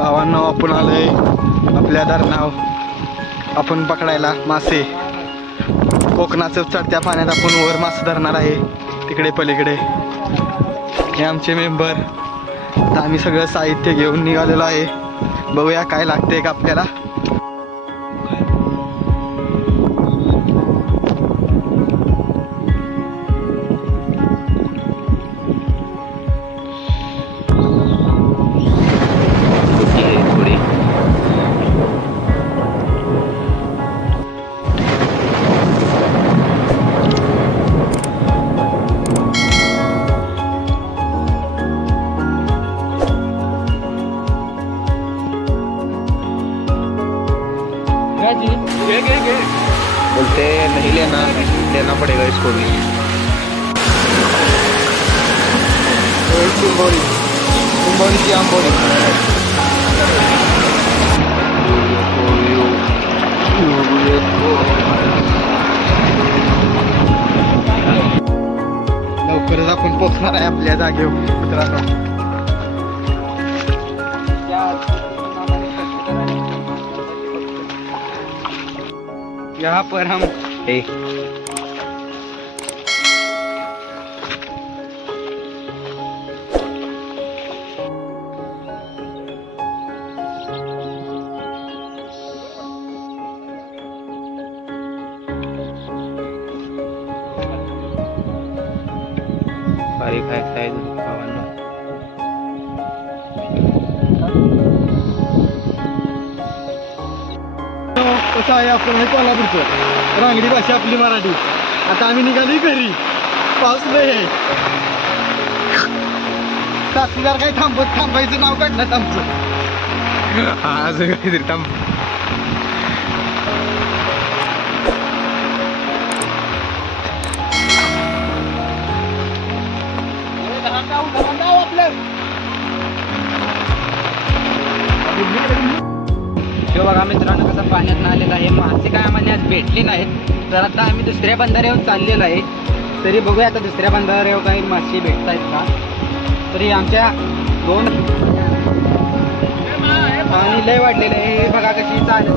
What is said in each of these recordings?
भावांना आपण आलोय. आपल्या धरणाव आपण पकडायला मासे. कोकणाचं चढत्या पाण्यात आपण वर मासे धरणार आहे. तिकडे पलीकडे. हे आमचे मेंबर. तर आम्ही सगळं साहित्य घेऊन निघालेलो आहे. बघूया काय लागते का आपल्याला. बोलते नहीं लेना लेना पड़ेगा इसको भी चिंबोरी. चिंबोरीची आंबोरी. लवकरच आपण पोहोचणार आहे आपल्या जागेवर मित्रांनो. यहाँ पर हम ए। बारीक आहे साईज आहे आपण हे कोल्हापूरचं. रांगडी भाषा आपली मराठी. आता आम्ही निघाली घरी. पाऊस नाही आहे. तासीलदार काही थांबत थांबायचं नाव काढण्यात आमचं. असं काहीतरी थांब. हे बघा मित्रांनो कसं पाण्यात आलेलं आहे. मासे काय आम्हाला आज भेटले नाहीत. तर आता आम्ही दुसऱ्या बंधाऱ्यावर चाललेलो आहे. तरी बघूया आता दुसऱ्या बंधाऱ्यावर काही मासे भेटत आहेत का? तरी आमच्या दोन पाणी लय वाढलेलं आहे. हे बघा कशी चालत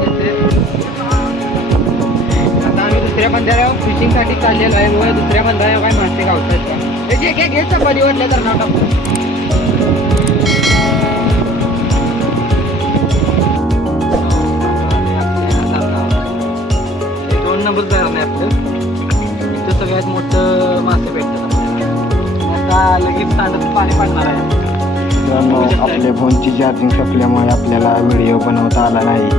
आता आम्ही दुसऱ्या बंधाऱ्यावर फिशिंगसाठी चाललेलो आहे. बघूया दुसऱ्या बंधाऱ्यावर काय मासे गावत आहेत का? एक घे घे घे चपाती वाटल्या तर नाव टाकू हे दोन नंबर धरण आहे आपलं. इथं सगळ्यात मोठं मासे भेटतात. आता लगेच सांडत पाणी पडणार आहे. आपल्या फोनची चार्जिंग संपल्यामुळे आपल्याला व्हिडिओ बनवता आला नाही.